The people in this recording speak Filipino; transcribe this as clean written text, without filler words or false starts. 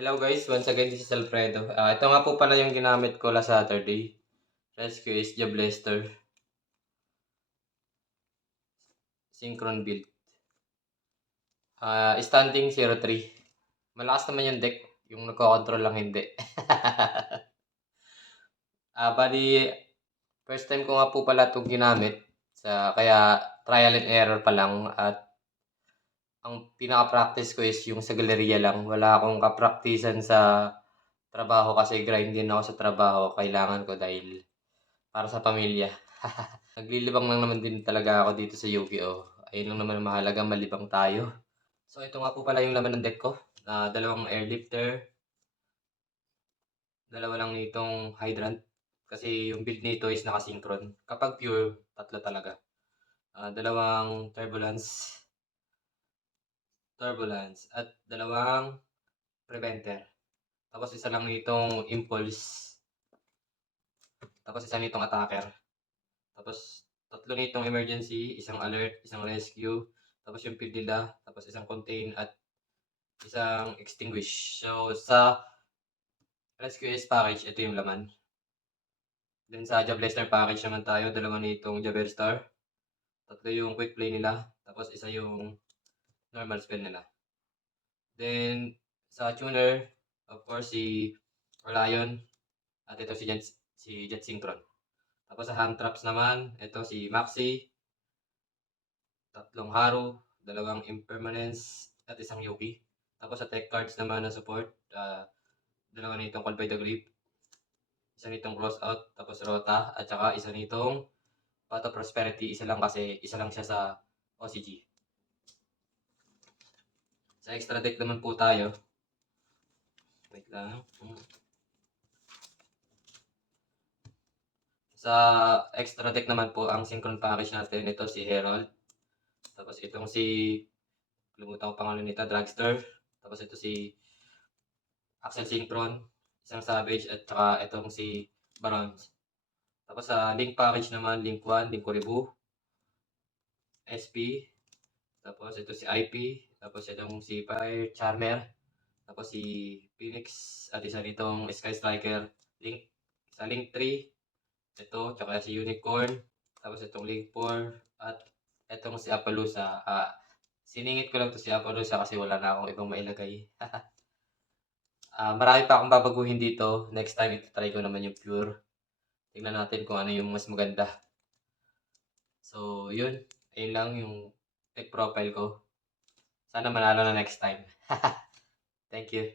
Hello guys, once again this is Alfredo. Ito nga po pala yung ginamit ko last Saturday. Rescue is Jablester Synchron build. Standing 03. Malakas naman yung deck. Yung nagko-control lang hindi. Bali, first time ko nga po pala itong ginamit. Kaya trial and error pa lang. At ang pinaka-practice ko is yung sa galeriya lang. Wala akong kapraktisan sa trabaho kasi grind din ako sa trabaho. Kailangan ko dahil para sa pamilya. Naglilibang lang naman din talaga ako dito sa Yu-Gi-Oh! Ayun lang naman ang mahalaga, malibang tayo. So ito nga po pala yung laman ng deck ko. Dalawang airlifter, dalawa lang nitong hydrant. Kasi yung build nito is nakasynchron. Kapag pure, tatlo talaga. Dalawang turbulence, at dalawang preventer. Tapos isa lang nitong impulse. Tapos isa nitong attacker. Tapos tatlo nitong emergency, isang alert, isang rescue, tapos yung field nila, tapos isang contain at isang extinguish. So sa rescue is package, ito yung laman. Then sa Jablester package naman tayo, dalawa nitong Jaberstar. Tatlo yung quick play nila, tapos isa yung normal spell nila. Then sa tuner, of course si Orion, at ito si Jet Synchron. Tapos sa hand traps naman, ito si Maxi, tatlong Haru, dalawang Impermanence, at isang Yuki. Tapos sa tech cards naman na support, dalawa nitong Call by the Grip, isa nitong Crossout, tapos Rota, at saka isa nitong Path of Prosperity, isa lang kasi isa lang siya sa OCG. Sa extra deck naman po tayo. Wait lang. Sa extra deck naman po, ang synchron package natin, ito si Herald. Tapos itong si, lumutan ko pangalan nito, Dragster. Tapos ito si Axel Synchron, isang Savage, at saka itong si Baron. Tapos sa link package naman, link 1, link Kuribu, SP, tapos ito si IP, tapos itong si Fire Charmer, tapos si Phoenix, at isa nitong Sky Striker, link, sa link 3, ito, tsaka si Unicorn, tapos itong link 4, at itong si Appaloosa. Siningit ko lang to si Appaloosa kasi wala na akong ibang mailagay. Marami pa akong babaguhin dito. Next time, ito-try ko naman yung pure. Tingnan natin kung ano yung mas maganda. So, yun. Ayun lang yung tech profile ko. Sana manalo na next time. Thank you.